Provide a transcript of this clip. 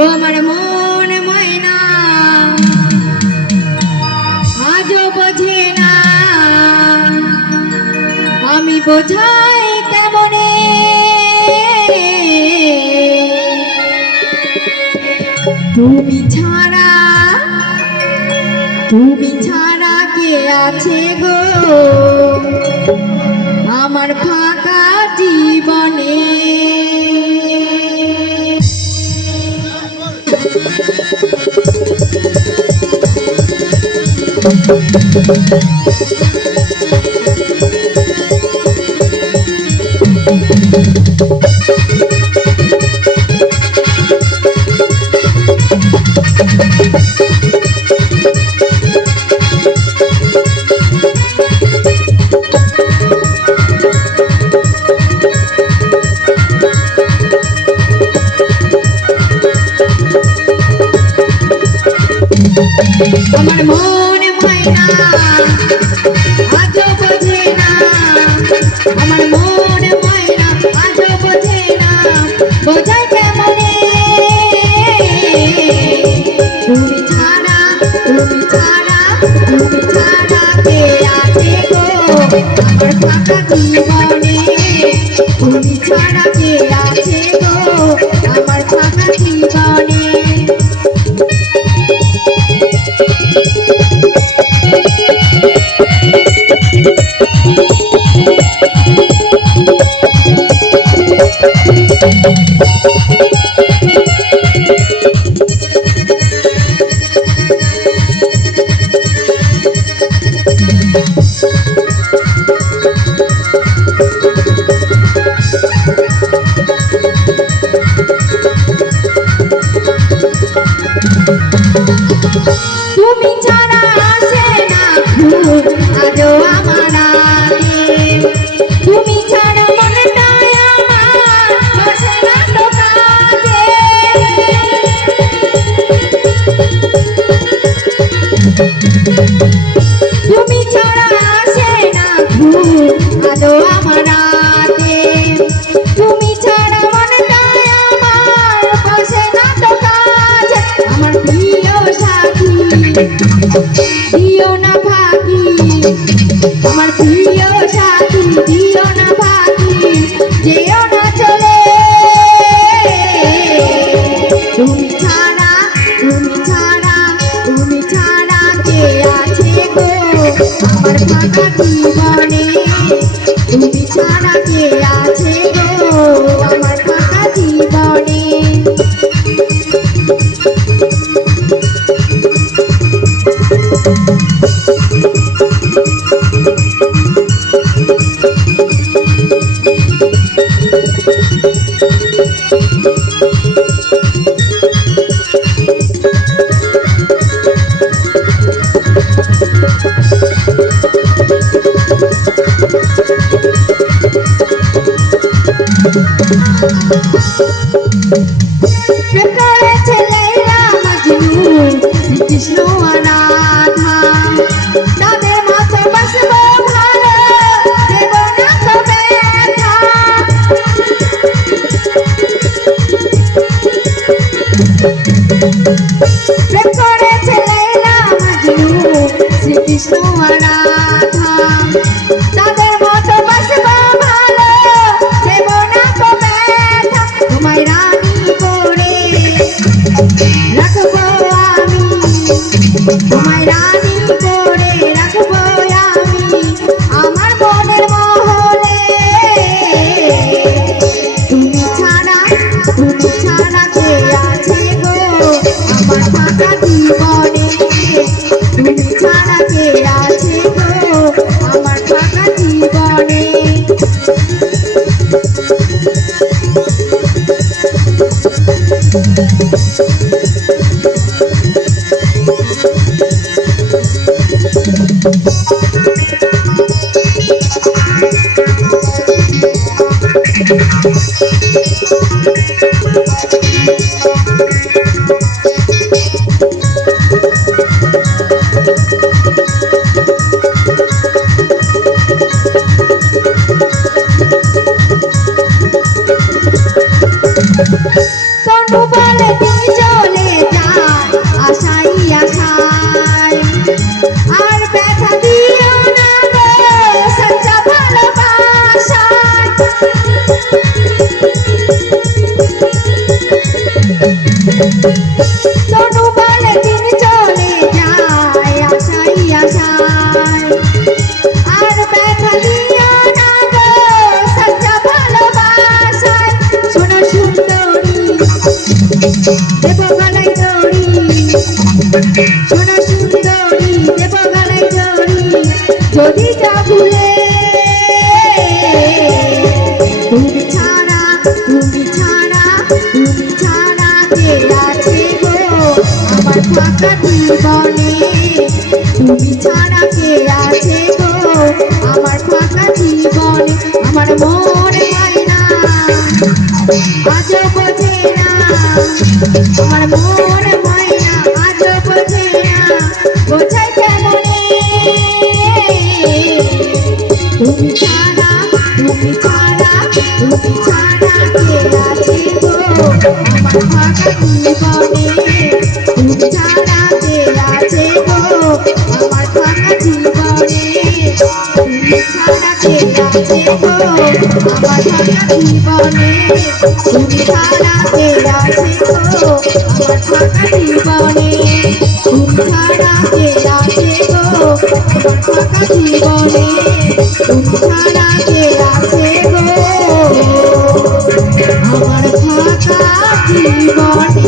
ও আমার মন ময়না আজও বোঝে না, আমি বোঝাই কেমনে তুমি ছাড়া কে আছে গো আমার ফাঁকা জীবনে। আমার মন ময়না আজও বোঝে না, আমার মন ময়না আজও বোঝে না, বোঝাই কেমনে তুমি ছাড়া কে আছে গো আমার ফাঁকা জীবনে, তুমি ছাড়া কে আছে গো আমার ফাঁকা জীবনে। তুমি ছাড়া আসে না ঘুম আজও আমার আগে, তুমি ছাড়া মনটাই আমার বসে না তো কাজে, তুমি ছাড়া আসে না ঘুম আজও আমার আগে, তুমি ছাড়া মনটাই আমার বসে না তো কাজে, আমার প্রিয় সাথী দিও না ফাঁকি, আমার প্রিয় সাথী দিও না ফাঁকি, যেও না চলে তুমি ছাড়া কে আছে গো আমার ফাঁকা জীবনে, তুমি ছাড়া কে আছে গো আমার ফাঁকা জীবনে। কৃষ্ণ রাধা তাদের মতো বসব ভালো, দেব না তো ব্যথা, প্রেম করেছে লায়লা মজনু শ্রীকৃষ্ণ রাধা তাদের মতো বসব ভালো, দেব না তো ব্যথা, তোমায় রানী করে রাখবো আমি, তোমায় রানী করে রাখবো আমি আমার মনের মহলে, তুমি ছাড়া কে আছে গো আমার ফাঁকা জীবনে, তুমি ছাড়া কে আছে গো আমার ফাঁকা জীবনে। सोनू बोले তনু বলে দিন চলে যায় আশাই আশায়, আর ব্যথা দিও না গো সচ্চা ভালোবাসায়। সোনা সুন্দরী দেব গলায় দড়ি, সোনা সুন্দরী দেব গলায় দড়ি, যদি যা ভুলে তুমি ছাড়া তুমি ছাড়া তুমি ছাড়া কে আছে গো আমার ফাঁকা জীবনে, তুমি ছাড়া কে আছে গো আমার ফাঁকা জীবনে। আমার মন হয় না আজও বোঝে না, আমার মন হয় না আজও বোঝে না, বোঝাই কেমনে তুমি ছাড়া তুমি ছাড়া তুমি ছাড়া কে আছে গো আমার ফাঁকা জীবনে, তুমি ছাড়া কে আছে গো আমার ফাঁকা জীবনে, তুমি ছাড়া কে আছে গো আমার ফাঁকা জীবনে, তুমি ছাড়া কে আছে গো আমার ফাঁকা জীবনে, তুমি ছাড়া কে আছে গো আমার ফাঁকা জীবনে, তুমি ছাড়া কে আছে গো আমার ফাঁকা জীবনে।